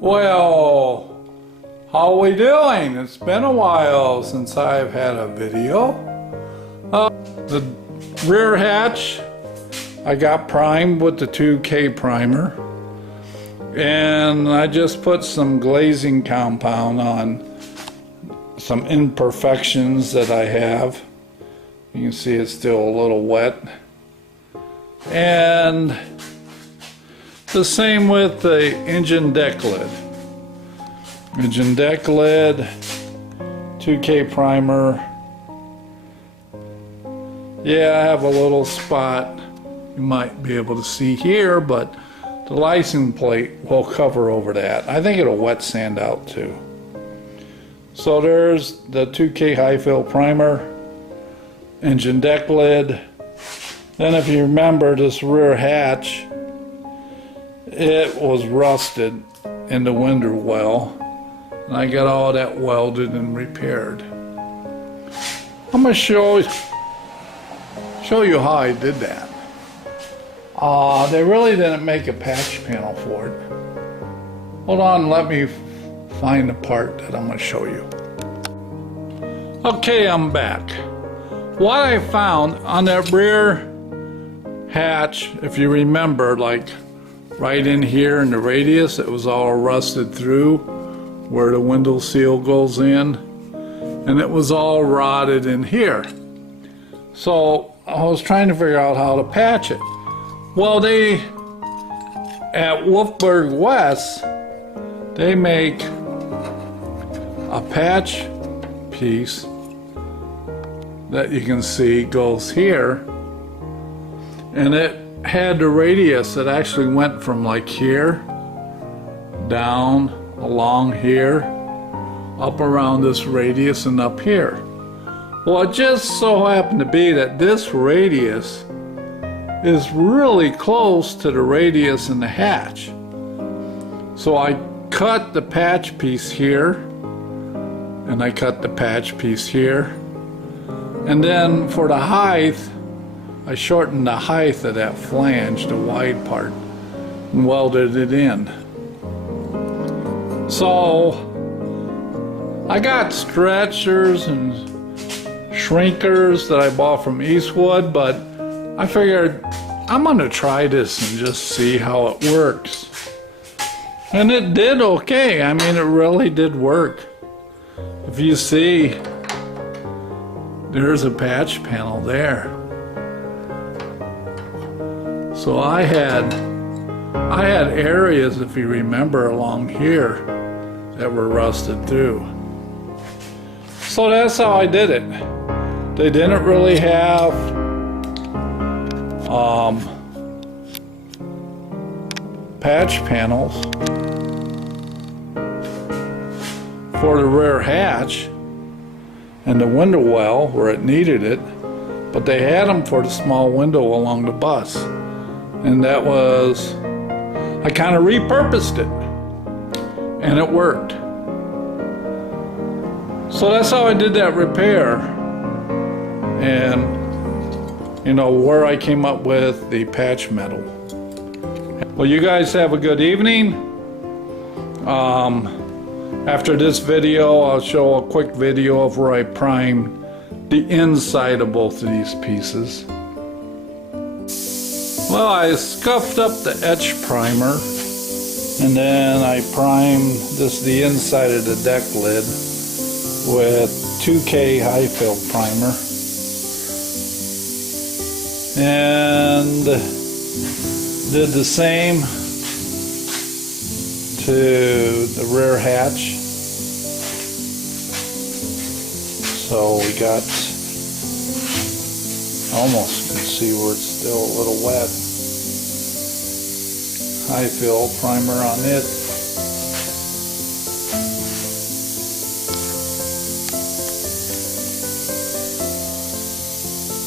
Well, how are we doing? It's been a while since I've had a video. The rear hatch I got primed with the 2K primer, and I just put some glazing compound on some imperfections that I have. You can see it's still a little wet. And the same with the engine deck lid. Engine deck lid, 2K primer. Yeah, I have a little spot you might be able to see here, but the license plate will cover over that. I think it'll wet sand out too. So there's the 2K high fill primer, engine deck lid. Then if you remember this rear hatch, it was rusted in the window well, and I got all that welded and repaired. I'm going to show you how I did that. They really didn't make a patch panel for it. Hold on, let me find the part that I'm going to show you. Okay, I'm back. What I found on that rear hatch, if you remember, like right in here in the radius, it was all rusted through where the window seal goes in, and it was all rotted in here. So I was trying to figure out how to patch it. Well, they at Wolfberg West, they make a patch piece that you can see goes here, and it had the radius that actually went from like here down along here up around this radius and up here. Well, it just so happened to be that this radius is really close to the radius in the hatch. So I cut the patch piece here, and I cut the patch piece here, and then for the height, I shortened the height of that flange, the wide part, and welded it in. So I got stretchers and shrinkers that I bought from Eastwood, but I figured I'm gonna try this and just see how it works. And it did okay. I mean, it really did work. If you see, there's a patch panel there. So I had areas, if you remember, along here that were rusted through. So that's how I did it. They didn't really have patch panels for the rear hatch and the window well where it needed it, but they had them for the small window along the bus. And that was, I kind of repurposed it, and it worked. So that's how I did that repair, and you know where I came up with the patch metal. Well, you guys have a good evening. After this video, I'll show a quick video of where I primed the inside of both of these pieces. Well, I scuffed up the etch primer, and then I primed the inside of the deck lid with 2K high fill primer, and did the same to the rear hatch. So we got, almost can see where it's still a little wet. High fill primer on it.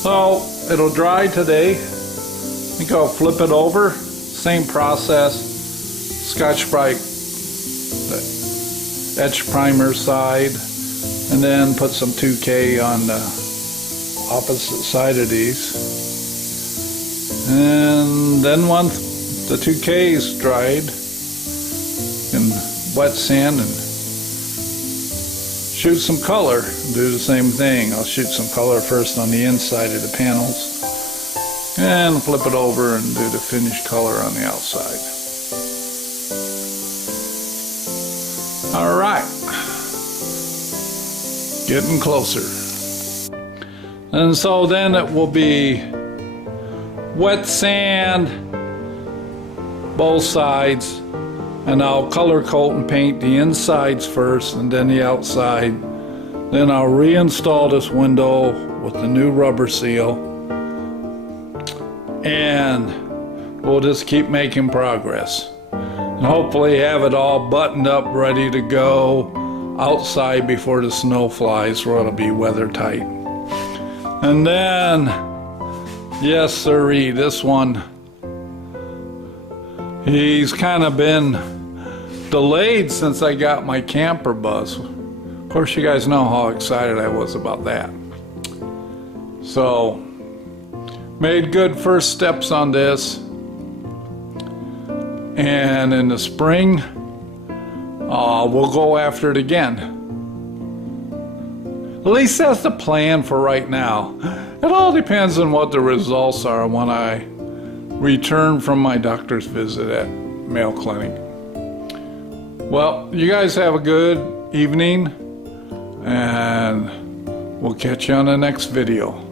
So it'll dry today. I think I'll flip it over. Same process. Scotch-Brite, the etch primer side, and then put some 2K on the opposite side of these. And then once the 2K is dried, you can wet sand and shoot some color. Do the same thing. I'll shoot some color first on the inside of the panels and flip it over and do the finished color on the outside. All right, getting closer. And so then it will be wet sand both sides, and I'll color coat and paint the insides first and then the outside. Then I'll reinstall this window with the new rubber seal, and we'll just keep making progress and hopefully have it all buttoned up, ready to go outside before the snow flies, where it'll be weather tight. And then, yes sirree, this one, he's kind of been delayed since I got my camper bus. Of course, you guys know how excited I was about that. So, made good first steps on this. And in the spring, we'll go after it again. At least that's the plan for right now. It all depends on what the results are when I return from my doctor's visit at Mayo Clinic. Well, you guys have a good evening, and we'll catch you on the next video.